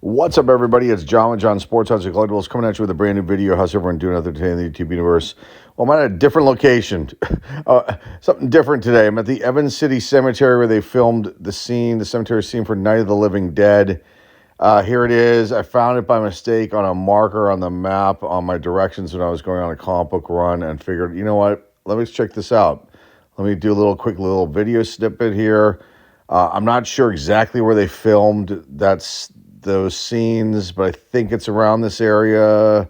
What's up, everybody? It's John with John Sports House and Collectibles coming at you with a brand new video. How's everyone doing out there today in the YouTube universe? Well, I'm at a different location. Something different today. I'm at the Evans City Cemetery where they filmed the cemetery scene for Night of the Living Dead. Here it is. I found it by mistake on a marker on the map on my directions when I was going on a comic book run and figured, you know what? Let me check this out. Let me do a quick little video snippet here. I'm not sure exactly where they filmed those scenes, but I think it's around this area.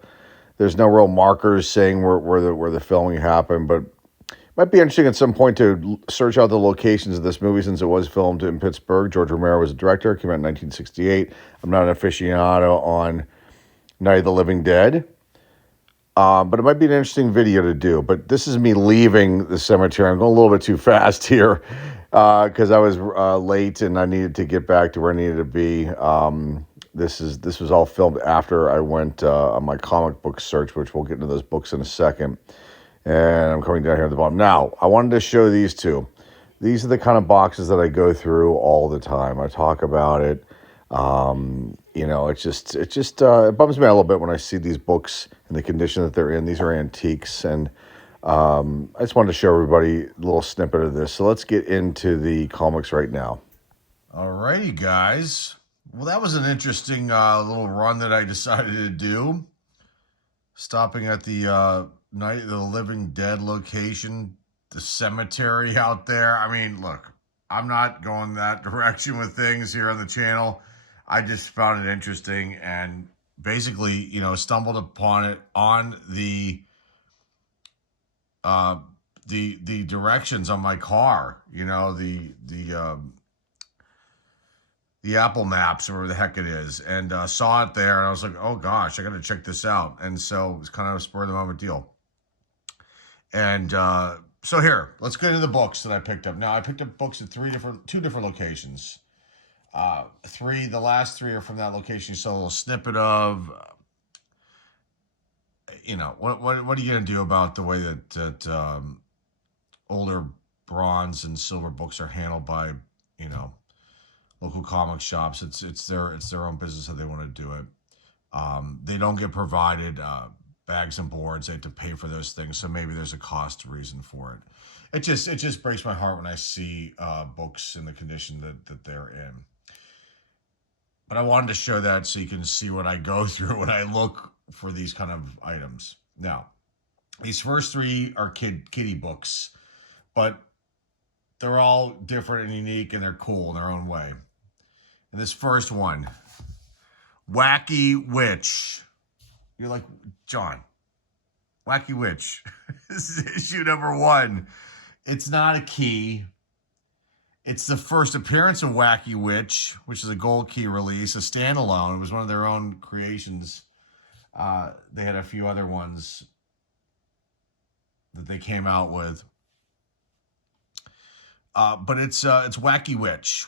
There's no real markers saying where the filming happened, but it might be interesting at some point to search out the locations of this movie since it was filmed in Pittsburgh. George Romero was the director. It came out in 1968. I'm not an aficionado on Night of the Living Dead, but it might be an interesting video to do. But this is me leaving the cemetery. I'm going a little bit too fast here because I was late and I needed to get back to where I needed to be. This was all filmed after I went on my comic book search, which we'll get into those books in a second. And I'm coming down here at the bottom. Now, I wanted to show these two. These are the kind of boxes that I go through all the time. I talk about it. It bums me out a little bit when I see these books in the condition that they're in. These are antiques, and I just wanted to show everybody a little snippet of this. So let's get into the comics right now. Alrighty, guys. Well, that was an interesting little run that I decided to do. Stopping at the Night of the Living Dead location, the cemetery out there. I mean, look, I'm not going that direction with things here on the channel. I just found it interesting and basically, stumbled upon it on the directions on my car. The Apple Maps or whatever the heck it is, and saw it there, and I was like, oh gosh, I got to check this out. And so it was kind of a spur of the moment deal. And so here, let's get into the books that I picked up. Now, I picked up books at two different locations. The last three are from that location. You saw a little snippet of. What are you gonna do about the way that older bronze and silver books are handled by local comic shops? It's their own business how they want to do it. They don't get provided bags and boards. They have to pay for those things, so maybe there's a cost reason for it. It just breaks my heart when I see books in the condition that they're in. But I wanted to show that so you can see what I go through when I look for these kind of items. Now, these first three are kiddie books, but they're all different and unique, and they're cool in their own way. And this first one, Wacky Witch. You're like, John, Wacky Witch. This is issue number 1. It's not a key. It's the first appearance of Wacky Witch, which is a gold key release, a standalone. It was one of their own creations. They had a few other ones that they came out with. But it's Wacky Witch,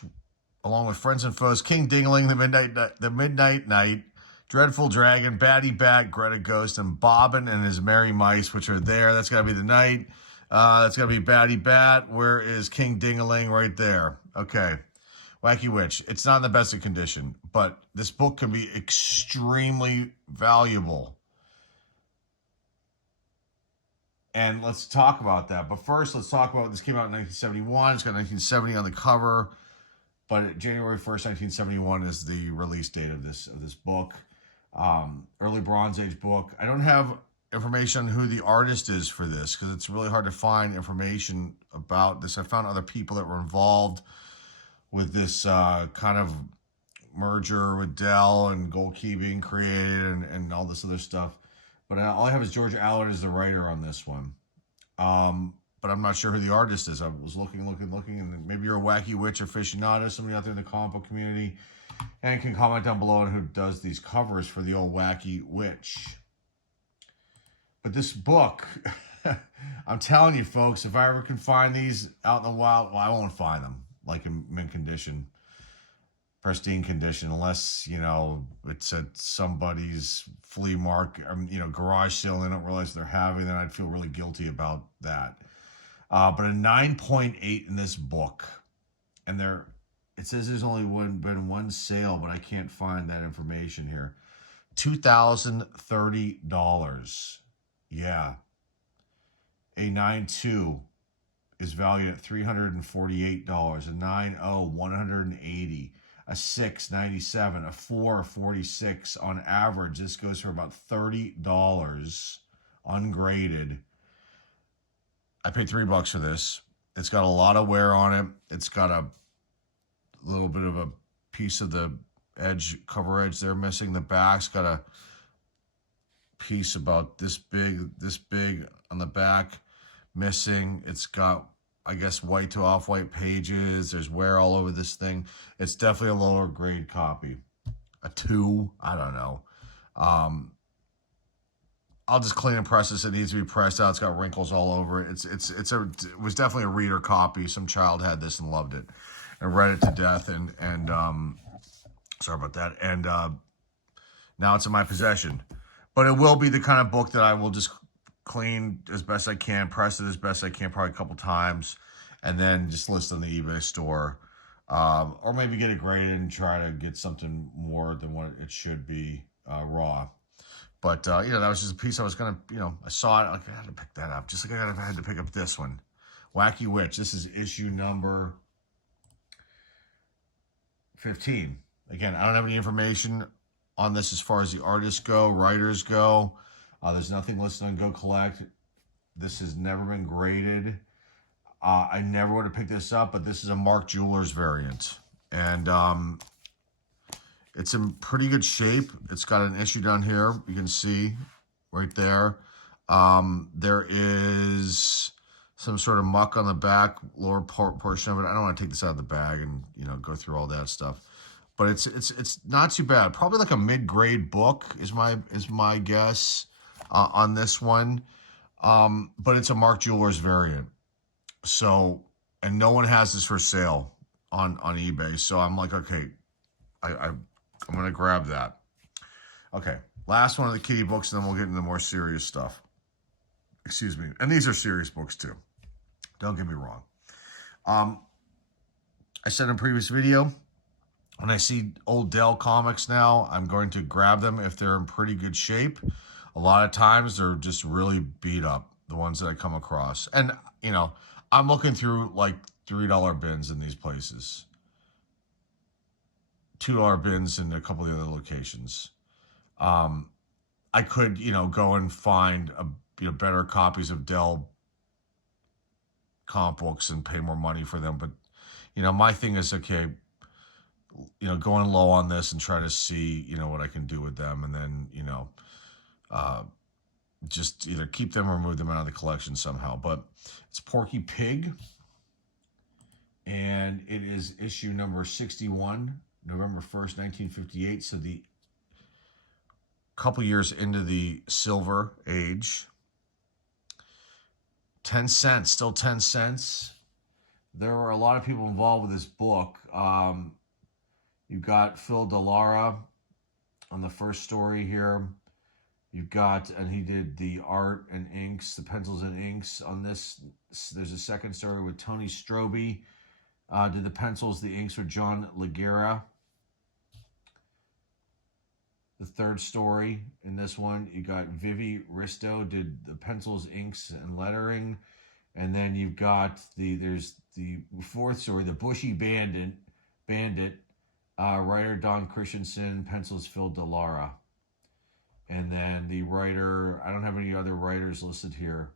along with Friends and Foes, King Dingling, the Midnight Knight, Dreadful Dragon, Batty Bat, Greta Ghost, and Bobbin and his Merry Mice, which are there. That's got to be the Knight. That's got to be Batty Bat. Where is King Dingling? Right there. Okay. Wacky Witch. It's not in the best of condition, but this book can be extremely valuable. And let's talk about that. But first, let's talk about this. Came out in 1971. It's got 1970 on the cover, but January 1st, 1971 is the release date of this book. Early Bronze Age book. I don't have information on who the artist is for this because it's really hard to find information about this. I found other people that were involved with this kind of merger with Dell and Gold Key being created and all this other stuff. But all I have is George Allard as the writer on this one. But I'm not sure who the artist is. I was looking, and maybe you're a Wacky Witch aficionado, somebody out there in the comic book community, and can comment down below on who does these covers for the old Wacky Witch. But this book, I'm telling you, folks, if I ever can find these out in the wild, well, I won't find them, like in mint condition, pristine condition, unless, it's at somebody's flea market, garage sale, and they don't realize they're having, then I'd feel really guilty about that. But a 9.8 in this book, and It says there's only been one sale, but I can't find that information here. $2,030. Yeah. A 9.2 is valued at $348. A 9.0, $180. A 6, $97. A 4, $46. On average, this goes for about $30 ungraded. I paid $3 for this. It's got a lot of wear on it. It's got a little bit of a piece of the cover edge there missing. The back's got a piece about this big on the back missing. It's got, I guess, white to off-white pages. There's wear all over this thing. It's definitely a lower grade copy. A 2, I don't know. I'll just clean and press this. It needs to be pressed out. It's got wrinkles all over it. It was definitely a reader copy. Some child had this and loved it and read it to death. And sorry about that. And now it's in my possession. But it will be the kind of book that I will just clean as best I can, press it as best I can, probably a couple times, and then just list on the eBay store. Or maybe get it graded and try to get something more than what it should be raw. But, that was just a piece I was going to, I saw it. Like, I had to pick that up. Just like I had to pick up this one. Wacky Witch. This is issue number 15. Again, I don't have any information on this as far as the artists go, writers go. There's nothing listed on Go Collect. This has never been graded. I never would have picked this up, but this is a Mark Jewelers variant. And it's in pretty good shape. It's got an issue down here. You can see right there. There is some sort of muck on the back, lower portion of it. I don't want to take this out of the bag and, go through all that stuff. But it's not too bad. Probably like a mid-grade book is my guess on this one. But it's a Mark Jewelers variant. So, and no one has this for sale on eBay. So I'm like, okay, I'm going to grab that. Okay, last one of the kitty books, and then we'll get into more serious stuff. Excuse me. And these are serious books too. Don't get me wrong. I said in a previous video, when I see old Dell comics now, I'm going to grab them if they're in pretty good shape. A lot of times they're just really beat up, the ones that I come across. And, I'm looking through like $3 bins in these places. $2 bins in a couple of the other locations. I could, go and find better copies of Dell comic books and pay more money for them. But, my thing is, okay, going low on this and try to see, what I can do with them. And then, just either keep them or move them out of the collection somehow. But it's Porky Pig. And it is issue number 61, November 1st, 1958. So the couple years into the Silver Age. 10 cents, still 10 cents. There were a lot of people involved with this book. You've got Phil Dallara on the first story here. You've got, and he did the art and inks, the pencils and inks on this. There's a second story with Tony Strobe. Did the pencils, the inks were John Laguerra. The third story in this one, you got Vivi Risto did the pencils, inks, and lettering. And then you've got there's the fourth story, The Bushy Bandit, writer Don Christensen, pencils Phil Dallara. And then the writer, I don't have any other writers listed here.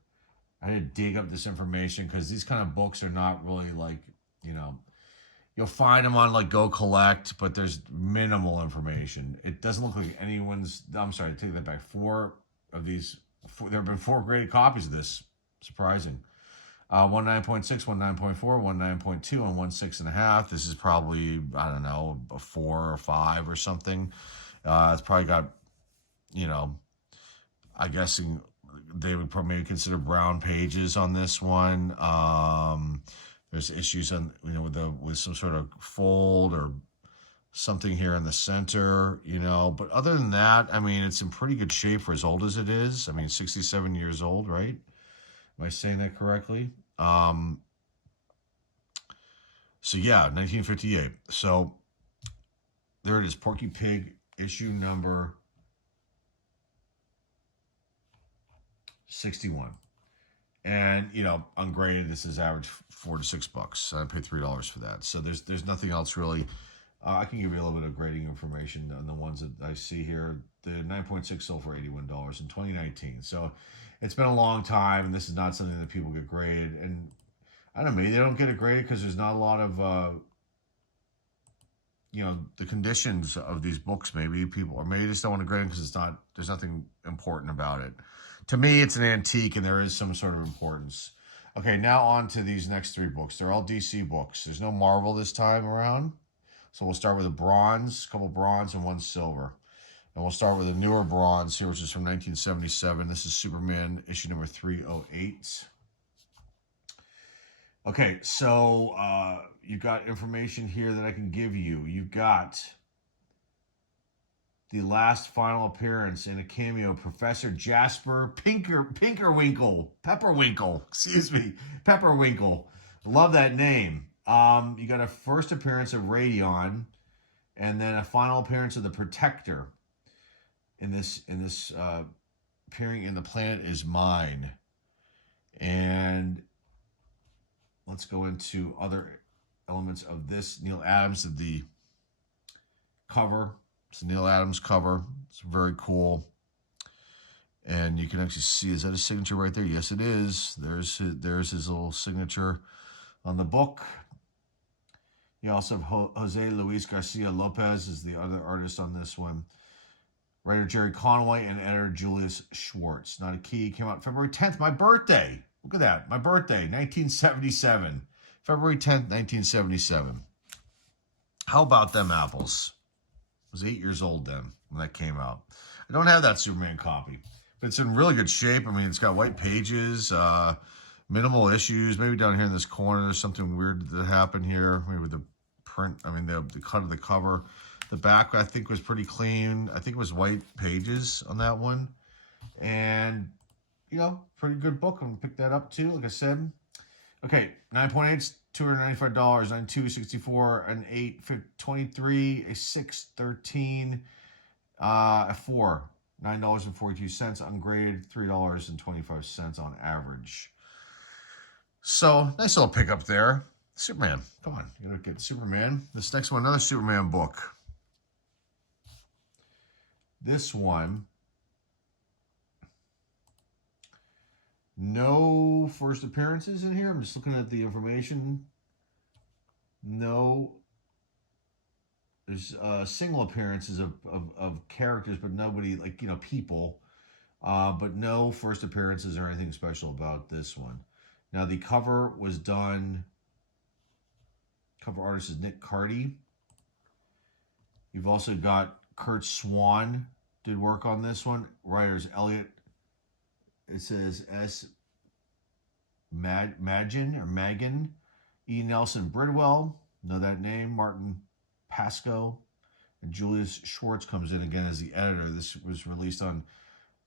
I had to dig up this information because these kind of books are not really like, you'll find them on like Go Collect, but there's minimal information. It doesn't look like anyone's, I'm sorry, take that back. There have been 4 graded copies of this. Surprising. 1 9.6, 1 9.4, 1 9.2, and 1 6.5. This is probably, I don't know, a 4 or 5 or something. It's probably got, I guess they would probably maybe consider brown pages on this one. There's issues on, with some sort of fold or something here in the center, But other than that, it's in pretty good shape for as old as it is. 67 years old, right? Am I saying that correctly? So yeah, 1958. So there it is, Porky Pig, issue number 61. And, you know, ungraded, this is average $4 to $6. So I paid $3 for that. So there's nothing else really. I can give you a little bit of grading information on the ones that I see here. The 9.6 sold for $81 in 2019. So it's been a long time, and this is not something that people get graded. And I don't know, maybe they don't get it graded because there's not a lot of, you know, the conditions of these books. Maybe people, or maybe they just don't want to grade them because there's nothing important about it. To me, it's an antique, and there is some sort of importance. Okay, now on to these next three books. They're all DC books. There's no Marvel this time around. So we'll start with a bronze, a couple bronze, and one silver. And we'll start with a newer bronze here, which is from 1977. This is Superman, issue number 308. Okay, so you've got information here that I can give you. You've got the last final appearance in a cameo, Professor Jasper Pepperwinkle. Love that name. You got a first appearance of Radion, and then a final appearance of the Protector. In this appearing in The Planet Is Mine. And let's go into other elements of this. Neil Adams did the cover. It's a Neil Adams cover. It's very cool. And you can actually see, is that his signature right there? Yes, it is. There's his little signature on the book. You also have Jose Luis Garcia Lopez is the other artist on this one. Writer Jerry Conway and editor Julius Schwartz. Not a Key came out February 10th, my birthday. Look at that, my birthday, 1977. February 10th, 1977. How about them apples? I was 8 years old then when that came out. I don't have that Superman copy, but it's in really good shape. I mean, it's got white pages, minimal issues. Maybe down here in this corner, there's something weird that happened here. Maybe the print, I mean, the cut of the cover. The back, I think, was pretty clean. I think it was white pages on that one. And, you know, pretty good book. I'm going to pick that up, too, like I said. Okay, 9.8, $295, 92, 64, an 8, 23, a 6, 13, a 4, $9.42, ungraded, $3.25 on average. So, nice little pickup there. Superman, come on, you gotta get Superman. This next one, another Superman book. This one, no first appearances in here. I'm just looking at the information. No, there's single appearances of characters, but nobody, like, you know, people. But no first appearances or anything special about this one. Now, the cover was done, cover artist is Nick Carty. You've also got Kurt Swan did work on this one. Writers Elliot, it says S. Magin, E. Nelson Bridwell, know that name, Martin Pascoe, and Julius Schwartz comes in again as the editor. This was released on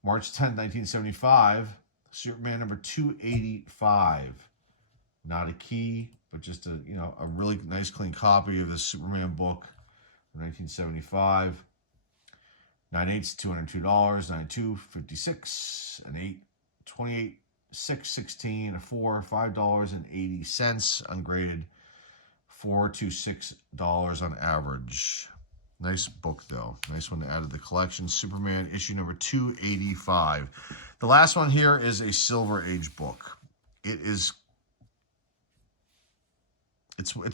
March 10th, 1975. Superman number 285. Not a key, but just a, you know, a really nice clean copy of this Superman book from 1975. 9/8, $202, 92, 56, an 8, 28, 6, 16, a 4, $5.80, ungraded, $4 to $6 on average. Nice book, though. Nice one to add to the collection. Superman, issue number 285. The last one here is a Silver Age book. It's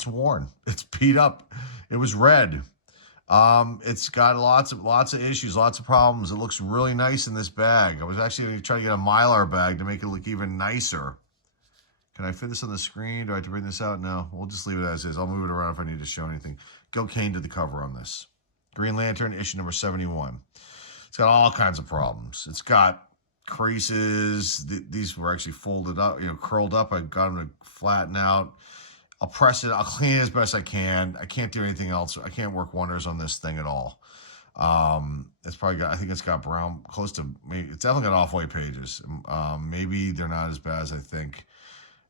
worn. It's beat up. It was red. It's got lots of issues, lots of problems. It looks really nice in this bag. I was actually going to try to get a Mylar bag to make it look even nicer. Can I fit this on the screen? Do I have to bring this out? No, we'll just leave it as is. I'll move it around if I need to show anything. Gil Kane did the cover on this. Green Lantern, issue number 71. It's got all kinds of problems. It's got creases. These were actually folded up, you know, curled up. I got them to flatten out. I'll press it. I'll clean it as best I can. I can't do anything else. I can't work wonders on this thing at all. It's probably got, I think it's got brown, close to, maybe, it's definitely got off-white pages. Maybe they're not as bad as I think.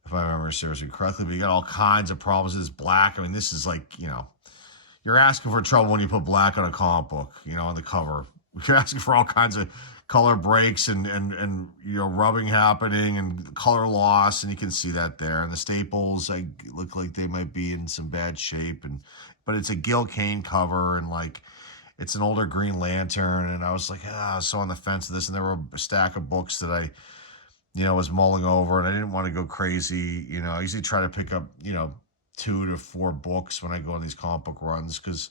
if I remember seriously correctly. But you got all kinds of problems. It's black. I mean, this is like, you're asking for trouble when you put black on a comic book, on the cover. You're asking for all kinds of color breaks and rubbing happening and color loss, and you can see that there. And the staples, look like they might be in some bad shape, but it's a Gil Kane cover, and like it's an older Green Lantern, and I was like, I was so on the fence of this, and there were a stack of books that I was mulling over, and I didn't want to go crazy. I usually try to pick up 2 to 4 books when I go on these comic book runs, because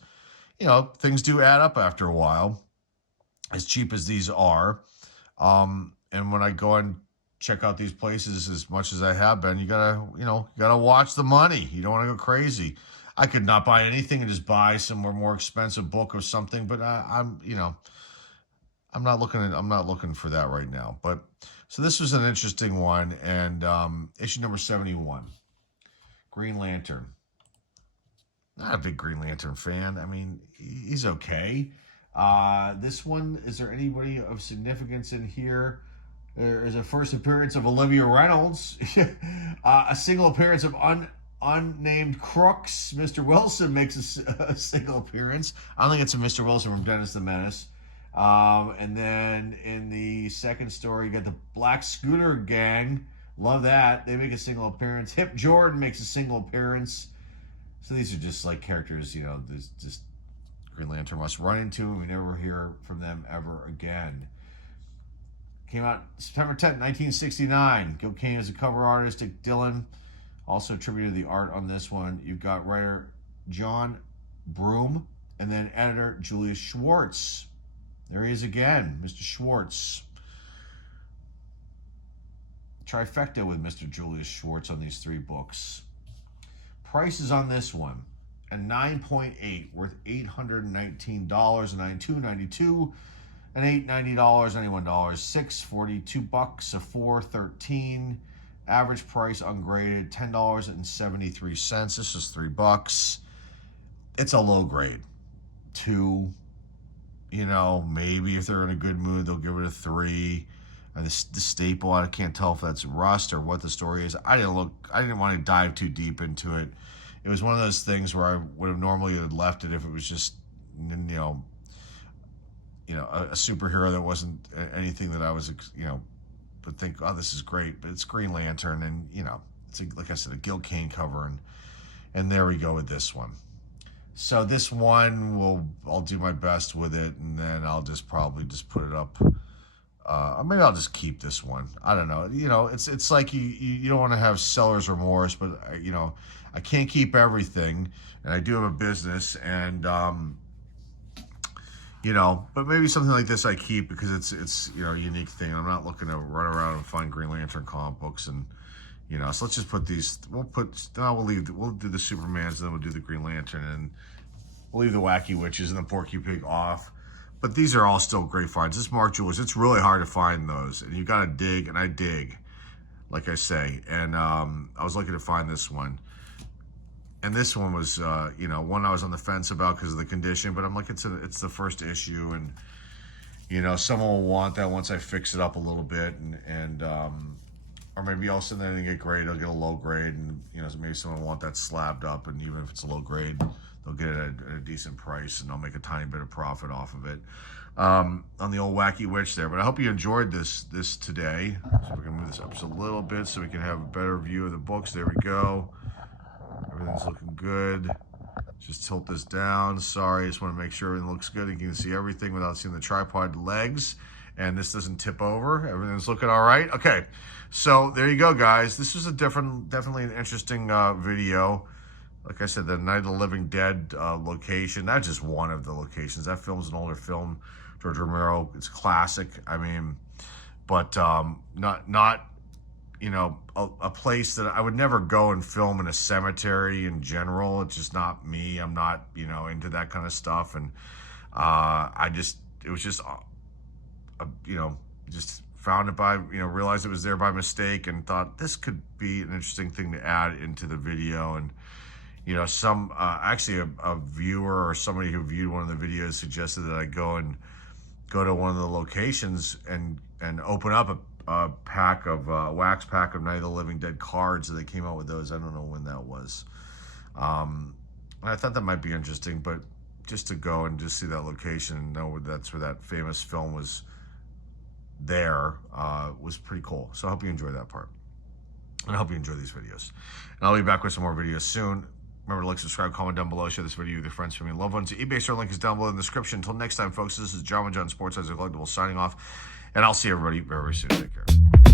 things do add up after a while, as cheap as these are. And when I go and check out these places, as much as I have been, you gotta watch the money. You don't want to go crazy. I could not buy anything and just buy some more expensive book or something, but I'm not looking for that right now. But so this was an interesting one, and issue number 71, Green Lantern. Not a big Green Lantern fan. I mean, he's okay. This one, is there anybody of significance in here? There is a first appearance of Olivia Reynolds, a single appearance of unnamed crooks. Mr. Wilson makes a single appearance. I don't think it's a Mr. Wilson from Dennis the Menace. And then in the second story, you got the Black Scooter Gang. Love that. They make a single appearance. Hip Jordan makes a single appearance. So these are just like characters, there's just Green Lantern must run into, and we never hear from them ever again. Came out September 10th, 1969. Gil Kane is a cover artist. Dick Dillon also attributed the art on this one. You've got writer John Broome, and then editor Julius Schwartz. There he is again, Mr. Schwartz. Trifecta with Mr. Julius Schwartz on these 3 books. Prices on this one: a 9.8 worth $819, $92.92, an $890, $91, $642, a $413. Average price ungraded $10.73. This is $3. It's a low grade 2. Maybe if they're in a good mood, they'll give it a 3. And the staple, I can't tell if that's rust or what the story is. I didn't want to dive too deep into it. It was one of those things where I would have normally left it if it was just, a superhero that wasn't anything that I was, would think, oh, this is great. But it's Green Lantern, and it's like I said, a Gil Kane cover, and there we go with this one. So this one I'll do my best with it, and then I'll probably put it up. Maybe I'll just keep this one. I don't know. It's like you don't want to have seller's remorse, but I can't keep everything, and I do have a business, and but maybe something like this I keep because it's a unique thing. I'm not looking to run around and find Green Lantern comic books, and so let's just put these. We'll do the Supermans, and then we'll do the Green Lantern, and we'll leave the Wacky Witches and the Porky Pig off. But these are all still great finds. This Mark Julius, it's really hard to find those, and you got to dig, and I dig, like I say. And I was lucky to find this one. And this one was, one I was on the fence about because of the condition, but I'm like, it's the first issue, and someone will want that once I fix it up a little bit, and or maybe all of a sudden they didn't get grade, they'll get a low grade, and maybe someone will want that slabbed up, and even if it's a low grade, they'll get it at a decent price, and I'll make a tiny bit of profit off of it on the old Wacky Witch there. But I hope you enjoyed this today. So we're gonna move this up just a little bit so we can have a better view of the books. There we go. Everything's looking good. Just tilt this down. Sorry, I just want to make sure everything looks good. You can see everything without seeing the tripod legs. And this doesn't tip over. Everything's looking all right. Okay, so there you go, guys. This was definitely an interesting video. Like I said, the Night of the Living Dead location, that's just one of the locations. That film's an older film, George Romero. It's classic. I mean, but not a place that I would never go and film in a cemetery in general. It's just not me. I'm not, into that kind of stuff. And it was just just found it by, realized it was there by mistake and thought this could be an interesting thing to add into the video. And, actually a viewer or somebody who viewed one of the videos suggested that I go to one of the locations and open up pack of wax pack of Night of the Living Dead cards. They came out with those. I don't know when that was. I thought that might be interesting, but just to go and just see that location and know that's where that famous film was there was pretty cool. So I hope you enjoy that part. And I hope you enjoy these videos. And I'll be back with some more videos soon. Remember to like, subscribe, comment down below, share this video with your friends, family, and loved ones. The eBay store link is down below in the description. Until next time, folks, this is John Sports Collectibles signing off. And I'll see everybody very, very soon. Take care.